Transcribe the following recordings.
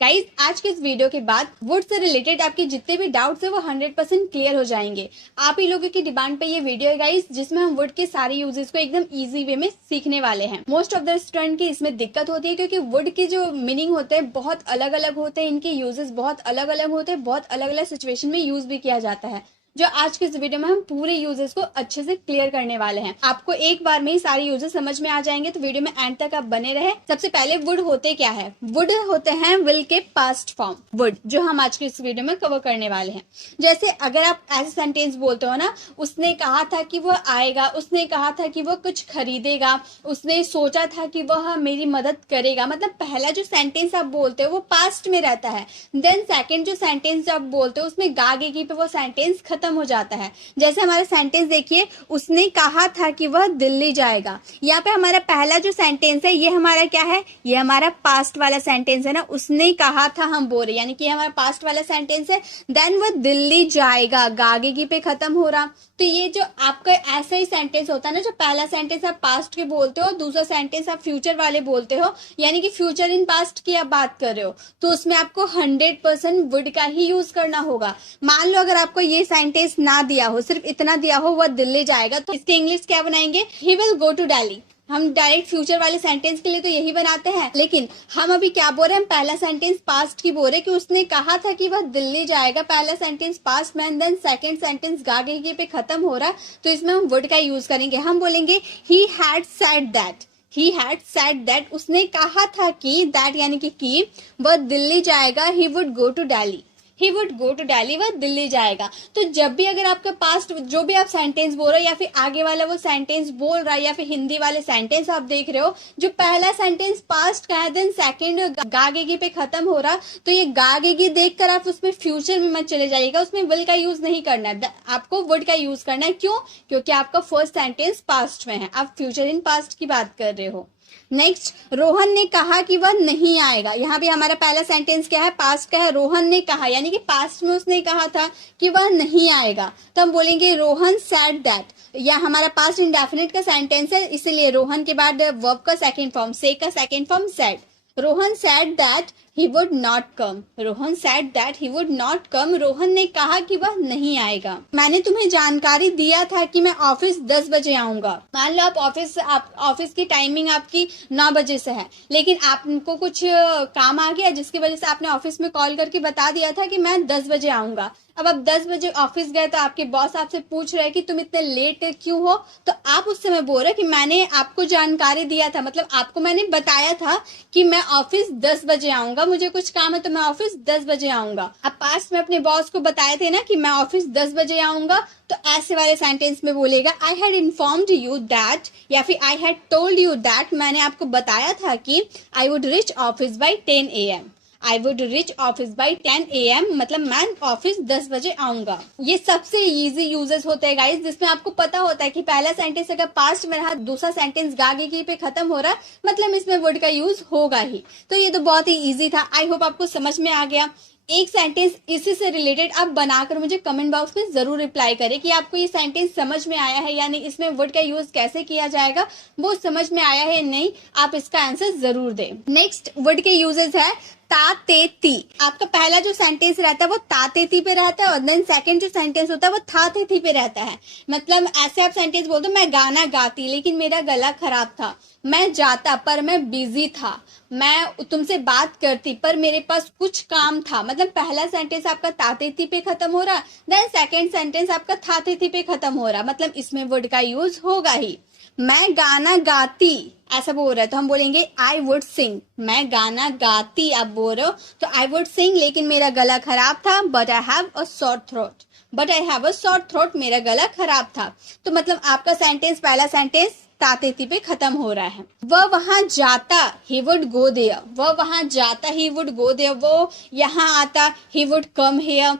Guys आज के इस वीडियो के बाद वुड से रिलेटेड आपके जितने भी डाउट्स है वो 100% क्लियर हो जाएंगे। आप ही लोगों की डिमांड पे ये वीडियो है गाइज, जिसमें हम वुड के सारे यूजेस को एकदम इजी वे में सीखने वाले हैं। मोस्ट ऑफ द स्टूडेंट की इसमें दिक्कत होती है क्योंकि वुड के जो मीनिंग होते हैं बहुत अलग अलग होते हैं, इनके यूजेस बहुत अलग अलग होते हैं, बहुत अलग अलग सिचुएशन में यूज भी किया जाता है। जो आज के इस वीडियो में हम पूरे यूजेस को अच्छे से क्लियर करने वाले हैं। आपको एक बार में ही सारे यूजेस समझ में आ जाएंगे, तो वीडियो में एंड तक आप बने रहे। सबसे पहले वुड होते क्या है? वुड होते हैं विल के पास्ट फॉर्म वुड, जो हम आज के इस वीडियो में कवर करने वाले हैं। जैसे अगर आप ऐसे सेंटेंस बोलते हो ना, उसने कहा था कि वो आएगा, उसने कहा था कि वो कुछ खरीदेगा, उसने सोचा था कि वह मेरी मदद करेगा, मतलब पहला जो सेंटेंस आप बोलते हो वो पास्ट में रहता है। देन सेकंड जो सेंटेंस आप बोलते हो उसमें गागेगी पे वो सेंटेंस खत्म हो जाता है। जैसे हमारा सेंटेंस देखिए, उसने कहा था कि वह दिल्ली जाएगा। यहाँ पे हमारा पहला जो सेंटेंस है ये हमारा क्या है? ये हमारा पास्ट वाला सेंटेंस है ना, उसने कहा था हम बोल रहे, यानी कि हमारा पास्ट वाला सेंटेंस है। देन वह दिल्ली जाएगा, गागेगी पे खत्म हो रहा। तो ये जो आपका ऐसा ही सेंटेंस होता है ना, जो पहला सेंटेंस आप पास्ट के बोलते हो, दूसरा सेंटेंस आप फ्यूचर वाले बोलते हो, यानी कि फ्यूचर इन पास्ट की आप बात कर रहे हो, तो उसमें आपको 100% वुड का ही यूज करना होगा। मान लो अगर आपको ये सेंटेंस ना दिया हो, सिर्फ इतना दिया हो वह दिल्ली जाएगा, तो इसके इंग्लिश क्या बनाएंगे? He will go to Delhi. हम डायरेक्ट फ्यूचर वाले सेंटेंस के लिए तो यही बनाते हैं, लेकिन हम अभी क्या बोल रहे हैं? पहला सेंटेंस पास्ट की बोल रहे कि उसने कहा था कि वह दिल्ली जाएगा। पहला सेंटेंस पास्ट में, देन सेकंड सेंटेंस गागेगी पे खत्म हो रहा, तो इसमें हम वुड का यूज करेंगे। हम बोलेंगे he had said that. He had said that, उसने कहा था कि, दैट यानी कि वह दिल्ली जाएगा। He would go to Delhi. He would go to Delhi, वह दिल्ली जाएगा। तो जब भी अगर आपका पास्ट जो भी आप सेंटेंस बोल रहे हो, या फिर आगे वाला वो सेंटेंस बोल रहा है, या फिर हिंदी वाले सेंटेंस आप देख रहे हो, जो पहला सेंटेंस पास्ट का है, देन सेकंड गागेगी पे खत्म हो रहा, तो ये गागेगी देखकर आप उसमें फ्यूचर में मत चले जाइएगा, उसमें विल का यूज नहीं करना है, आपको वुड का यूज करना है। क्यों? क्योंकि आपका फर्स्ट सेंटेंस पास्ट में है, आप फ्यूचर इन पास्ट की बात कर रहे हो। नेक्स्ट, रोहन ने कहा कि वह नहीं आएगा। यहाँ भी हमारा पहला सेंटेंस क्या है? पास्ट का है। रोहन ने कहा, यानी कि पास्ट में उसने कहा था कि वह नहीं आएगा, तो हम बोलेंगे रोहन सेड दैट। या हमारा पास्ट इंडेफिनिट का सेंटेंस है, इसीलिए रोहन के बाद वर्ब का सेकंड फॉर्म, से का second form said. Rohan said that he would not come. Rohan said that he would not come. Rohan ने कहा कि वह नहीं आएगा। मैंने तुम्हें जानकारी दिया था कि मैं ऑफिस 10 बजे आऊंगा। मान लो आप ऑफिस की टाइमिंग आपकी 9 बजे से है, लेकिन आपको कुछ काम आ गया जिसकी वजह से आपने ऑफिस में कॉल करके बता दिया था कि मैं 10 बजे आऊंगा। अब आप 10 बजे ऑफिस गए तो आपके बॉस आपसे पूछ रहे हैं कि तुम इतने लेट क्यों हो, तो आप उस समय बोल रहे कि मैंने आपको जानकारी दिया था, मतलब आपको मैंने बताया था कि मैं ऑफिस 10 बजे आऊंगा, मुझे कुछ काम है तो मैं ऑफिस 10 बजे आऊंगा। आप पास्ट में अपने बॉस को बताए थे ना कि मैं ऑफिस 10 बजे आऊंगा, तो ऐसे वाले सेंटेंस में बोलेगा I had informed you that, या फिर I had told you that, मैंने आपको बताया था कि I would reach office by 10 AM। I would reach office by 10 AM, मतलब मैं ऑफिस 10 बजे आऊंगा। ये सबसे इजी यूजेस होते हैं गाइस, जिसमें आपको पता होता है कि पहला सेंटेंस अगर पास्ट में रहा, दूसरा सेंटेंस गागेगी पे खत्म हो रहा, मतलब इसमें वुड का यूज होगा ही। तो ये तो बहुत ही इजी था, आई होप आपको समझ में आ गया। एक सेंटेंस इसी से रिलेटेड आप बनाकर मुझे कमेंट बॉक्स में जरूर रिप्लाई करें कि आपको ये सेंटेंस समझ में आया है या नहीं, इसमें वुड का यूज कैसे किया जाएगा वो समझ में आया है नहीं, आप इसका आंसर जरूर दें। नेक्स्ट वुड के यूजेस है ता ते ती। आपका पहला जो सेंटेंस रहता है वो ता ते ती पे रहता है, और देन सेकंड जो सेंटेंस होता है वो था ते थी पे रहता है। मतलब ऐसे आप सेंटेंस बोलते हो, मैं गाना गाती लेकिन मेरा गला खराब था, मैं जाता पर मैं बिजी था, मैं तुमसे बात करती पर मेरे पास कुछ काम था। मतलब पहला सेंटेंस आपका ताते थी पे खत्म हो रहा, देन सेकंड सेंटेंस आपका थाते थी पे खत्म हो रहा, मतलब इसमें वर्ड का यूज होगा ही। मैं गाना गाती ऐसा बोल रहा है तो हम बोलेंगे आई वुड सिंग। मैं गाना गाती आप बोल रहे हो तो आई वुड सिंग, लेकिन मेरा गला खराब था, but I have a sore throat. But I have a sore throat, मेरा गला खराब था। तो मतलब आपका सेंटेंस, पहला सेंटेंस तातेती पे खत्म हो रहा है। वह वहां जाता, ही वुड गो देयर। वह वहां जाता, ही वुड गो देयर। वो यहाँ आता, ही वुड कम हियर।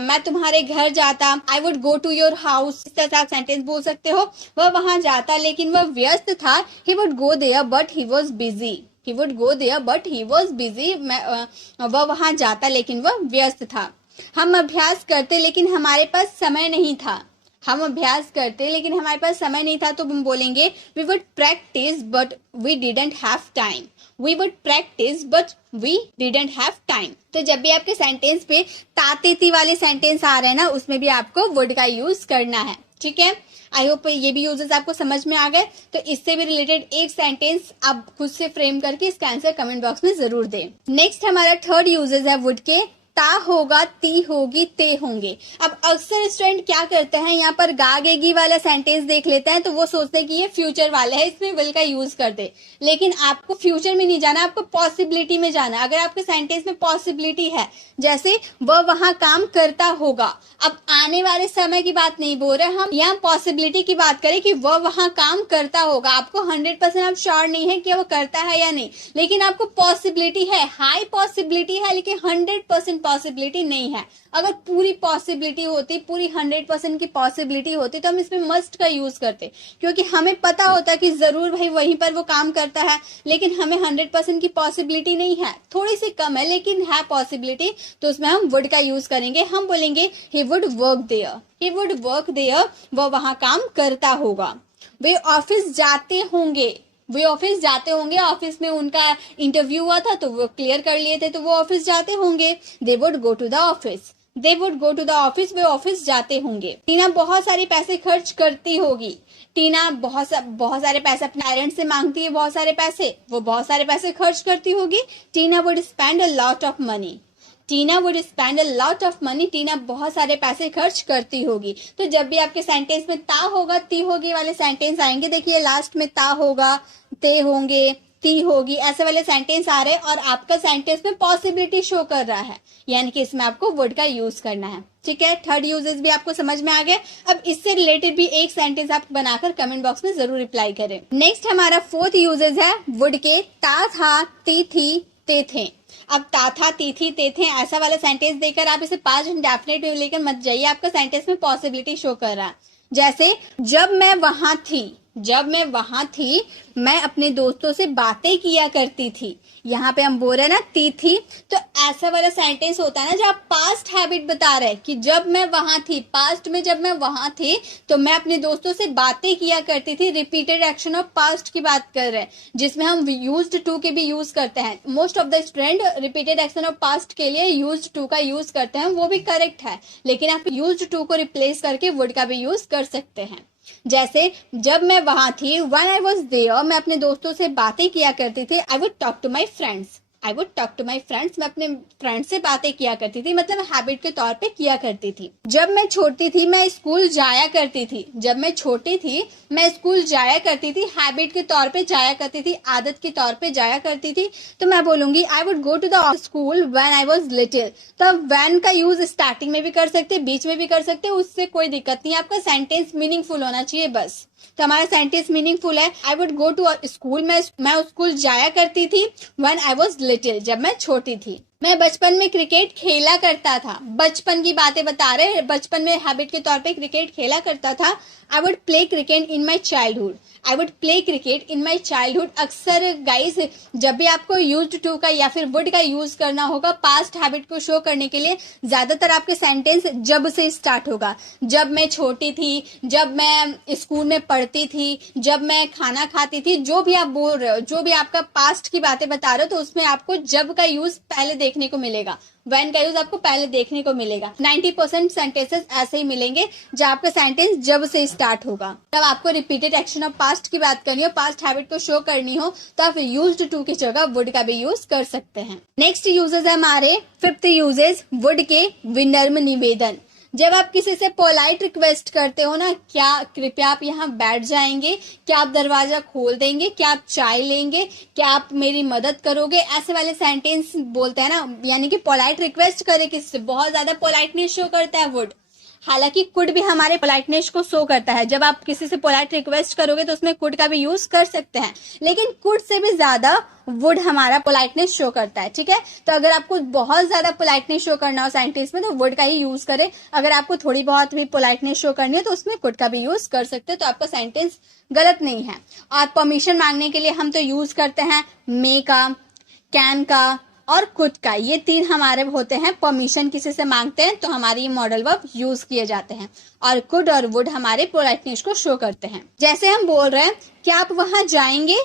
मैं तुम्हारे घर जाता, I would go to your house. इस तरह से आप सेंटेंस बोल सकते हो। वह वहां जाता लेकिन वह व्यस्त था, he would go there but he was busy. He would go there but he was busy. वह वहां जाता लेकिन वह व्यस्त था। हम अभ्यास करते लेकिन हमारे पास समय नहीं था। हम अभ्यास करते लेकिन हमारे पास समय नहीं था, तो हम बोलेंगे we would practice but we didn't have time. We would practice but we didn't have time. तो जब भी आपके सेंटेंस पे तातीती वाले सेंटेंस आ रहे हैं ना, उसमें भी आपको वुड का यूज करना है, ठीक है। आई होप ये भी यूजेस आपको समझ में आ गए। तो इससे भी रिलेटेड एक सेंटेंस आप खुद से फ्रेम करके इसका आंसर कमेंट बॉक्स में जरूर दें। नेक्स्ट हमारा थर्ड यूजेस है वुड के, ता होगा, ती होगी, ते होंगे। अब अक्सर स्टूडेंट क्या करते हैं, यहाँ पर गागेगी वाला सेंटेंस देख लेते हैं तो वो सोचते हैं कि ये फ्यूचर वाला है, इसमें विल का यूज कर दे। लेकिन आपको फ्यूचर में नहीं जाना, आपको पॉसिबिलिटी में जाना। अगर आपके सेंटेंस में पॉसिबिलिटी है, जैसे वह वहां काम करता होगा, अब आने वाले समय की बात नहीं बोल रहे हम, यहाँ पॉसिबिलिटी की बात करें कि वह वहां काम करता होगा। आपको 100% आप श्योर नहीं है कि वो करता है या नहीं, लेकिन आपको पॉसिबिलिटी है, हाई पॉसिबिलिटी है, लेकिन 100% पॉसिबिलिटी नहीं है। अगर पूरी पॉसिबिलिटी होती, पूरी 100% की पॉसिबिलिटी होती, तो हम इसमें मस्ट का यूज करते, क्योंकि हमें पता होता कि जरूर भाई वहीं पर वो काम करता है, लेकिन हमें 100% की पॉसिबिलिटी नहीं है, थोड़ी सी कम है लेकिन है पॉसिबिलिटी, तो उसमें हम वुड का यूज करेंगे। हम बोलेंगे he would work there, he would work there, वो वहां काम करता होगा। वे ऑफिस जाते होंगे, वे ऑफिस जाते होंगे, ऑफिस में उनका इंटरव्यू हुआ था तो वो क्लियर कर लिए थे, तो वो ऑफिस जाते होंगे। They would go to the office, they would go to the office, वे ऑफिस जाते होंगे। टीना बहुत सारे पैसे खर्च करती होगी, टीना बहुत सारे पैसे अपने पेरेंट्स से मांगती है, बहुत सारे पैसे, वो बहुत सारे पैसे खर्च करती होगी। Tina would spend a lot of money, Tina would spend a lot of money, Tina बहुत सारे पैसे खर्च करती होगी। तो जब भी आपके सेंटेंस में ता होगा, ती होगी वाले सेंटेंस आएंगे, देखिए लास्ट में ता होगा, ते होंगे, ती होगी, ऐसे वाले सेंटेंस आ रहे हैं और आपका सेंटेंस में पॉसिबिलिटी शो कर रहा है, यानी कि इसमें आपको वुड का यूज करना है, ठीक है। थर्ड यूजेस भी आपको समझ में आ गए। अब इससे रिलेटेड भी एक सेंटेंस आप बनाकर कमेंट बॉक्स में जरूर रिप्लाई करें। नेक्स्ट हमारा फोर्थ यूजेस है वुड के, ता था, ती थी, ते थे। अब ता था, ती थी, ते थे, ऐसा वाला सेंटेंस देकर आप इसे पास्ट इंडेफिनिट में लेकर मत जाइए, आपका सेंटेंस में पॉसिबिलिटी शो कर रहा है। जैसे जब मैं वहां थी, जब मैं वहां थी मैं अपने दोस्तों से बातें किया करती थी, यहाँ पे हम बोल रहे हैं ना ती थी, तो ऐसा वाला सेंटेंस होता है ना जब आप पास्ट हैबिट बता रहे हैं कि जब मैं वहां थी, पास्ट में जब मैं वहां थी तो मैं अपने दोस्तों से बातें किया करती थी। रिपीटेड एक्शन ऑफ पास्ट की बात कर रहे हैं, जिसमें हम यूज्ड टू के भी यूज करते हैं। Most of the student repeated action of past के लिए यूज्ड टू का यूज करते हैं, वो भी करेक्ट है, लेकिन आप यूज्ड टू को रिप्लेस करके वुड का भी यूज कर सकते हैं। जैसे जब मैं वहां थी, व्हेन आई वॉज देयर, मैं अपने दोस्तों से बातें किया करती थी। I would talk to my friends, I would talk to my friends, मैं अपने फ्रेंड से बातें किया करती थी, मतलब हैबिट के तौर पे किया करती थी। जब मैं छोटी थी मैं स्कूल जाया करती थी, जब मैं छोटी थी मैं स्कूल जाया करती थी, हैबिट के तौर पे जाया करती थी, आदत के तौर पे जाया करती थी, तो मैं बोलूंगी I would go to the school when I was little. तो अब व्हेन का यूज स्टार्टिंग में भी कर सकते, बीच में भी कर सकते, उससे कोई दिक्कत नहीं, आपका सेंटेंस मीनिंगफुल होना चाहिए बस। तो हमारा सेंटेंस मीनिंगफुल है, I would go to school, मैं स्कूल जाया करती थी, व्हेन आई वॉज लिटिल, जब मैं छोटी थी। मैं बचपन में क्रिकेट खेला करता था, बचपन की बातें बता रहे, बचपन में हैबिट के तौर पे क्रिकेट खेला करता था। I would play cricket in my childhood, I would play cricket in my childhood. अक्सर गाइस जब भी आपको यूज्ड टू का या फिर वुड का यूज करना होगा पास्ट हैबिट को शो करने के लिए, ज्यादातर आपके सेंटेंस जब से स्टार्ट होगा। जब मैं छोटी थी, जब मैं स्कूल में पढ़ती थी, जब मैं खाना खाती थी, जो भी आप बोल रहे हो, जो भी आपका पास्ट की बातें बता रहे हो, तो उसमें आपको जब का यूज पहले देखने को मिलेगा, व्हेन का यूज आपको पहले देखने को मिलेगा। 90% सेंटेंसेस ऐसे ही मिलेंगे जब आपका सेंटेंस जब से स्टार्ट होगा। जब आपको रिपीटेड एक्शन ऑफ पास्ट की बात करनी हो, पास्ट हैबिट को शो करनी हो, तो आप यूज्ड टू की जगह वुड का भी यूज कर सकते हैं। नेक्स्ट यूजेस है हमारे फिफ्थ यूजेस वुड के, विनम्र निवेदन। जब आप किसी से पोलाइट रिक्वेस्ट करते हो ना, क्या कृपया आप यहाँ बैठ जाएंगे, क्या आप दरवाजा खोल देंगे, क्या आप चाय लेंगे, क्या आप मेरी मदद करोगे, ऐसे वाले सेंटेंस बोलते हैं ना, यानी कि पोलाइट रिक्वेस्ट करे किससे, बहुत ज्यादा पोलाइटनेस शो करता है वुड। हालांकि कुड भी हमारे पोलाइटनेस को शो करता है, जब आप किसी से पोलाइट रिक्वेस्ट करोगे तो उसमें कुड का भी यूज कर सकते हैं, लेकिन कुड से भी ज्यादा वुड हमारा पोलाइटनेस शो करता है, ठीक है। तो अगर आपको बहुत ज्यादा पोलाइटनेस शो करना हो सेंटेंस में तो वुड का ही यूज करें, अगर आपको थोड़ी बहुत भी पोलाइटनेस शो करनी है तो उसमें कुड का भी यूज कर सकते हैं, तो आपका सेंटेंस गलत नहीं है। और परमिशन मांगने के लिए हम तो यूज करते हैं मे का, कैन का, और खुद का, ये 3 हमारे होते हैं। परमिशन किसी से मांगते हैं तो हमारे ये मॉडल वर्ब यूज किए जाते हैं, और कुड और वुड हमारे पोलाइटनेस को शो करते हैं। जैसे हम बोल रहे हैं कि आप वहां जाएंगे,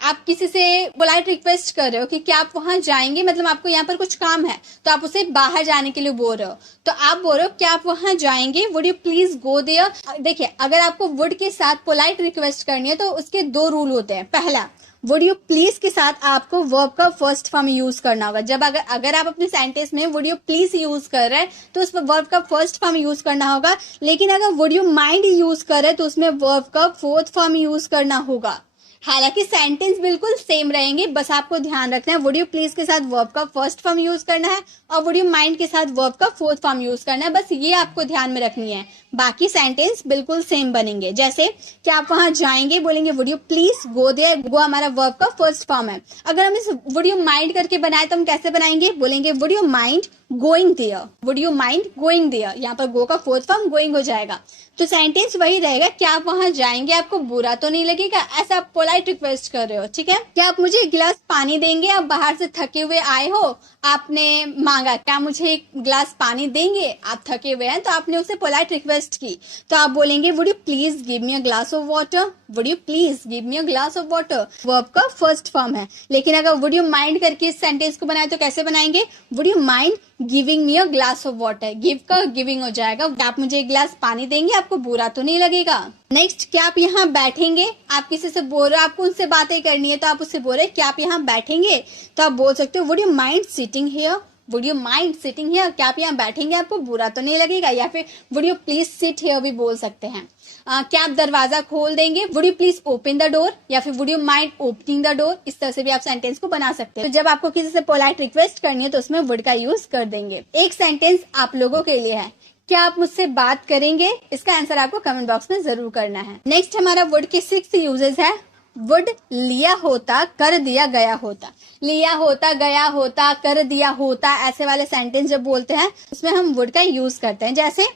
आप किसी से पोलाइट रिक्वेस्ट कर रहे हो कि क्या आप वहां जाएंगे, मतलब आपको यहाँ पर कुछ काम है तो आप उसे बाहर जाने के लिए बोल रहे हो, तो आप बोल रहे हो क्या आप वहां जाएंगे, would you please go there. देखिए, अगर आपको वुड के साथ पोलाइट रिक्वेस्ट करनी है तो उसके 2 रूल होते हैं। पहला, वुड यू प्लीज के साथ आपको वर्ब का फर्स्ट फॉर्म यूज करना होगा। जब अगर आप अपने सेंटेंस में वुड यू प्लीज यूज कर रहे हैं तो उस वर्ब का फर्स्ट फॉर्म यूज करना होगा। लेकिन अगर वुड यू माइंड यूज कर रहे हैं तो उसमें वर्ब का फोर्थ फॉर्म यूज करना होगा। हालांकि सेंटेंस बिल्कुल सेम रहेंगे, बस आपको ध्यान रखना है वुड यू प्लीज के साथ वर्ब का फर्स्ट फॉर्म यूज करना है और वुड यू माइंड के साथ वर्ब का फोर्थ फॉर्म यूज करना है। बस ये आपको ध्यान में रखनी है, बाकी सेंटेंस बिल्कुल सेम बनेंगे। जैसे कि आप वहां जाएंगे, बोलेंगे would you please go there, go हमारा वर्ब का फर्स्ट फॉर्म है। अगर हम इस वुड यू माइंड करके बनाए तो हम कैसे बनाएंगे, बोलेंगे would you mind going there, would you mind going there, यहाँ पर गो का फोर्थ फॉर्म गोइंग हो जाएगा। तो सेंटेंस वही रहेगा, क्या आप वहां जाएंगे, आपको बुरा तो नहीं लगेगा, ऐसा आप पोलाइट रिक्वेस्ट कर रहे हो, ठीक है। क्या आप मुझे एक गिलास पानी देंगे, आप बाहर से थके हुए आए हो, आपने मांगा क्या मुझे एक गिलास पानी देंगे, आप थके हुए हैं तो आपने उसे पोलाइट रिक्वेस्ट की, तो आप बोलेंगे would you please give me a glass of water, would you please give me a glass of water, verb का फर्स्ट फॉर्म है। लेकिन अगर वुड यू माइंड करके इस सेंटेंस को बनाए तो कैसे बनाएंगे, would you mind giving me a glass of water, give का गिविंग हो जाएगा, आप मुझे एक गिलास पानी देंगे, आपको बुरा तो नहीं लगेगा। नेक्स्ट, क्या आप यहाँ बैठेंगे, आप किसी से बोल रहे हो, आपको उनसे बातें करनी है तो आप उससे बोल रहे हैं क्या आप यहाँ बैठेंगे, तो आप बोल सकते हो would you mind sitting here, would you mind sitting here, क्या आप यहाँ बैठेंगे, आपको बुरा तो नहीं लगेगा। या फिर would you please sit here भी बोल सकते हैं। क्या आप दरवाजा खोल देंगे, would you please open the door, या फिर would you mind opening the door. इस तरह से भी आप सेंटेंस को बना सकते हैं। तो जब आपको किसी से पोलाइट रिक्वेस्ट करनी है तो उसमें वुड का यूज कर देंगे। एक सेंटेंस आप लोगों के लिए है, क्या आप मुझसे बात करेंगे, इसका आंसर आपको कमेंट बॉक्स में जरूर करना है। नेक्स्ट हमारा वुड के 6 यूजेस है। वुड लिया होता, कर दिया गया होता, लिया होता, गया होता, कर दिया होता, ऐसे वाले सेंटेंस जब बोलते हैं उसमें हम वुड का यूज करते हैं। जैसे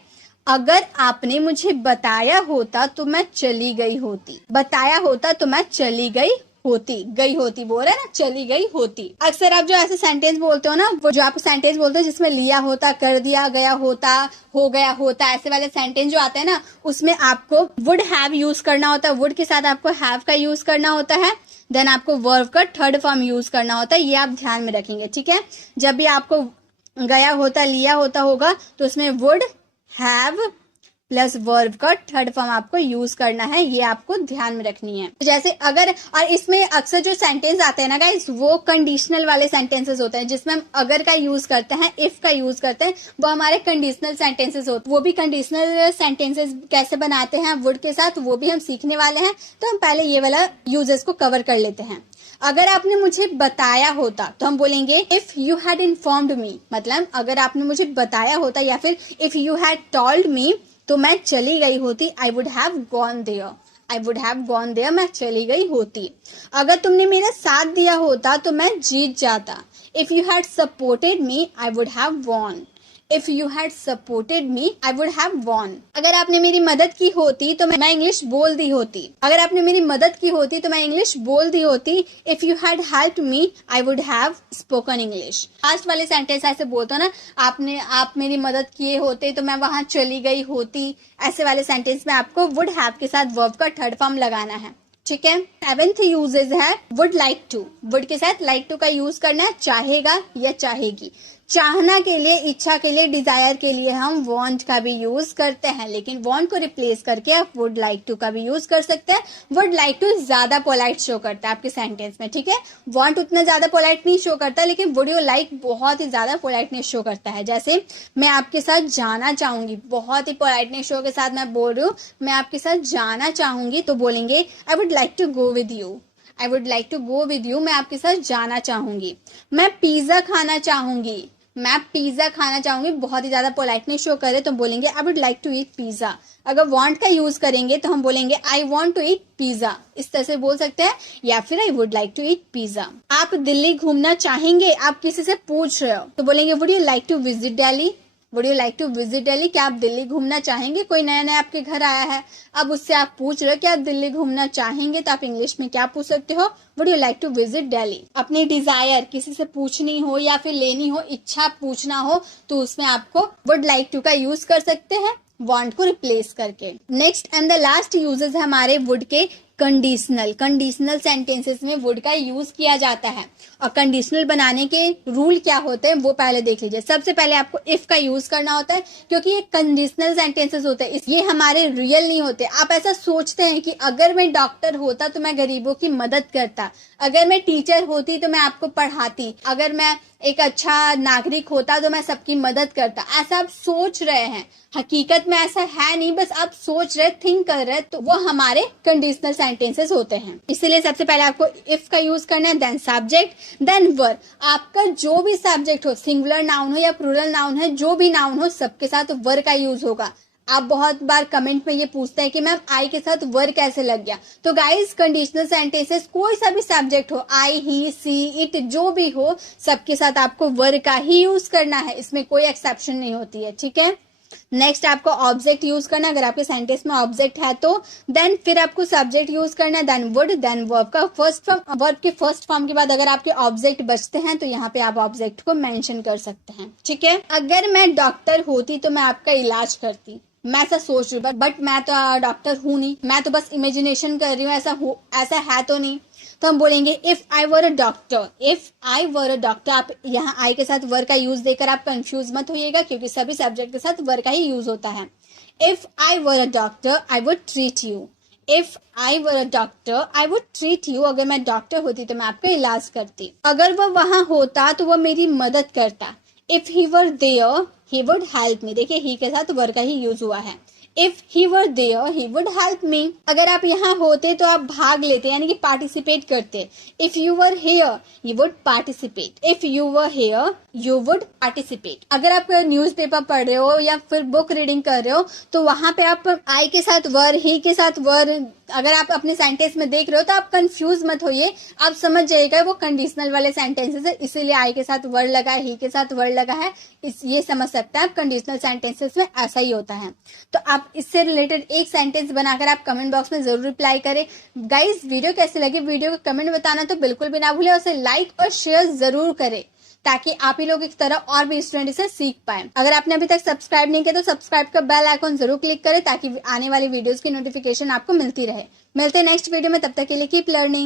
अगर आपने मुझे बताया होता तो मैं चली गई होती, बताया होता तो मैं चली गई होती, गई होती बोल रहे ना, चली गई होती। अक्सर आप जो ऐसे सेंटेंस बोलते हो ना, वो जो आप सेंटेंस बोलते हो जिसमें लिया होता, कर दिया गया होता, हो गया होता, ऐसे वाले सेंटेंस जो आते हैं ना, उसमें आपको वुड हैव यूज करना होता है। वुड के साथ आपको हैव का यूज करना होता है, देन आपको वर्ब का थर्ड फॉर्म यूज करना होता है। ये आप ध्यान में रखेंगे, ठीक है। जब भी आपको गया होता, लिया होता होगा तो उसमें वुड हैव प्लस वर्ब का थर्ड फॉर्म आपको यूज करना है, ये आपको ध्यान में रखनी है। जैसे अगर, और इसमें अक्सर जो सेंटेंस आते हैं ना गाइस, वो कंडीशनल वाले सेंटेंसेस होते हैं जिसमें हम अगर का यूज करते हैं, इफ का यूज करते हैं, वो हमारे कंडीशनल सेंटेंसेस होते हैं। वो भी कंडीशनल सेंटेंसेस कैसे बनाते हैं वुड के साथ, वो भी हम सीखने वाले हैं। तो हम पहले ये वाला यूजेस को कवर कर लेते हैं। अगर आपने मुझे बताया होता तो हम बोलेंगे if you had informed me, मतलब अगर आपने मुझे बताया होता, या फिर if you had told me तो मैं चली गई होती, I would have gone there, I would have gone there, मैं चली गई होती। अगर तुमने मेरा साथ दिया होता तो मैं जीत जाता, if you had supported me I would have von, if you had supported me I would have von. अगर आपने मेरी मदद की होती तो मैं इंग्लिश बोल दी होती, अगर आपने मेरी मदद की होती तो मैं इंग्लिश बोल दी होती, if you had helped me I would have spoken English. Last वाले सेंटेंस ऐसे बोलते हो ना, आप मेरी मदद किए होते तो मैं वहां चली गई होती, ऐसे वाले सेंटेंस में आपको वुड हैव के साथ वर्ब का थर्ड फॉर्म लगाना है, ठीक है। 7th यूजेस है वुड लाइक टू। वुड के साथ लाइक टू का यूज करना है, चाहेगा या चाहेगी। चाहना के लिए, इच्छा के लिए, डिजायर के लिए हम वांट का भी यूज करते हैं, लेकिन वांट को रिप्लेस करके आप वुड लाइक टू का भी यूज कर सकते हैं। वुड लाइक टू ज्यादा पोलाइट शो करता है आपके सेंटेंस में, ठीक है। वांट उतना ज्यादा पोलाइट नहीं शो करता, लेकिन वुड यू लाइक बहुत ही ज्यादा पोलाइटनेस शो करता है। जैसे मैं आपके साथ जाना चाहूंगी, बहुत ही पोलाइटनेस शो के साथ मैं बोल रही हूँ मैं आपके साथ जाना चाहूंगी, तो बोलेंगे I would like to go with you, I would like to go with you, मैं आपके साथ जाना चाहूंगी। मैं पिज्जा खाना चाहूंगी, मैं पिज्जा खाना चाहूंगी, बहुत ही ज्यादा पोलाइटनेस शो करे तो बोलेंगे I would like to eat pizza. अगर वांट का यूज करेंगे तो हम बोलेंगे I want to eat pizza, इस तरह से बोल सकते हैं, या फिर I would like to eat pizza. आप दिल्ली घूमना चाहेंगे, आप किसी से पूछ रहे हो तो बोलेंगे would you like to visit Delhi, would you like to visit Delhi, क्या आप दिल्ली घूमना चाहेंगे? कोई नया नया आपके घर आया है, अब उससे आप पूछ रहे हो कि आप दिल्ली घूमना चाहेंगे, तो आप इंग्लिश में क्या पूछ सकते हो? Would you like to visit Delhi. अपनी डिजायर किसी से पूछनी हो या फिर लेनी हो, इच्छा पूछना हो, तो उसमें आपको वुड लाइक टू का यूज कर सकते हैं वांट को रिप्लेस करके। Next and the last uses है हमारे वुड के कंडीशनल सेंटेंसेस में वुड का यूज किया जाता है। और कंडीशनल बनाने के रूल क्या होते हैं वो पहले देख लीजिए। सबसे पहले आपको इफ का यूज करना होता है, क्योंकि ये कंडीशनल सेंटेंसेस होते हैं, ये हमारे रियल नहीं होते। आप ऐसा सोचते हैं कि अगर मैं डॉक्टर होता तो मैं गरीबों की मदद करता, अगर मैं टीचर होती तो मैं आपको पढ़ाती, अगर मैं एक अच्छा नागरिक होता तो मैं सबकी मदद करता। ऐसा आप सोच रहे हैं, हकीकत में ऐसा है नहीं, बस आप सोच रहे, थिंक कर रहे, तो वो हमारे कंडीशनल सेंटेंसेस होते हैं। इसीलिए सबसे पहले आपको इफ का यूज करना है, देन सब्जेक्ट, देन वर्ब। आपका जो भी सब्जेक्ट हो, सिंगुलर नाउन हो या प्लूरल नाउन है, जो भी नाउन हो, सबके साथ वर्ब का यूज होगा। आप बहुत बार कमेंट में ये पूछते हैं कि मैम आई के साथ वर्ब कैसे लग गया। तो गाइस, कंडीशनल सेंटेंसेस कोई सा भी सब्जेक्ट हो, आई, ही, सी, इट, जो भी हो, सबके साथ आपको वर्ब का ही यूज करना है, इसमें कोई एक्सेप्शन नहीं होती है, ठीक है। नेक्स्ट आपको ऑब्जेक्ट यूज करना है, अगर आपके सेंटेंस में ऑब्जेक्ट है तो। देन फिर आपको सब्जेक्ट यूज करना है, देन वुड, देन वर्ब का फर्स्ट फॉर्म। वर्ब के फर्स्ट फॉर्म के बाद अगर आपके ऑब्जेक्ट बचते हैं तो यहाँ पे आप ऑब्जेक्ट को मेंशन कर सकते हैं, ठीक है। अगर मैं डॉक्टर होती तो मैं आपका इलाज करती, मैं ऐसा सोच रही हूँ, बट मैं तो डॉक्टर हूँ नहीं, मैं तो बस इमेजिनेशन कर रही हूँ, ऐसा है तो नहीं। तो हम बोलेंगे if I were a doctor, if I were a doctor. आप यहाँ आई के साथ वर का यूज देकर आप कंफ्यूज मत होइएगा, क्योंकि सभी सब्जेक्ट के साथ वर का ही यूज होता है। If I were a doctor I would treat you, if I were a doctor I would treat you. अगर मैं डॉक्टर होती तो मैं आपका इलाज करती, अगर वो वहां होता तो वो मेरी मदद करता। If he were there he would help me. देखिए, ही के साथ वर का ही यूज हुआ है। If he were there he would help me. अगर आप यहाँ होते तो आप भाग लेते, यानी कि पार्टिसिपेट करते। If you were here you would participate, if you were here you would participate. अगर आप न्यूज़पेपर पढ़ रहे हो या फिर बुक रीडिंग कर रहे हो तो वहां पे आप आई के साथ वर, ही के साथ वर, अगर आप अपने सेंटेंस में देख रहे हो तो आप कंफ्यूज मत होइए, आप समझ जाइएगा वो कंडीशनल वाले सेंटेंसेस है, इसीलिए आई के साथ वर्ड लगा है, ही के साथ वर्ड लगा है, ये समझ सकते हैं आप। कंडीशनल सेंटेंसेस में ऐसा ही होता है। तो आप इससे रिलेटेड एक सेंटेंस बनाकर आप कमेंट बॉक्स में जरूर रिप्लाई करें। गाइस, वीडियो कैसे लगी, वीडियो को कमेंट बताना तो बिल्कुल भी ना भूले, उसे लाइक और शेयर जरूर करें, ताकि आप ही लोग की तरह और भी स्टूडेंट इसे सीख पाए। अगर आपने अभी तक सब्सक्राइब नहीं किया तो सब्सक्राइब का बेल आइकॉन जरूर क्लिक करें, ताकि आने वाली वीडियोस की नोटिफिकेशन आपको मिलती रहे। मिलते हैं नेक्स्ट वीडियो में, तब तक के लिए कीप लर्निंग।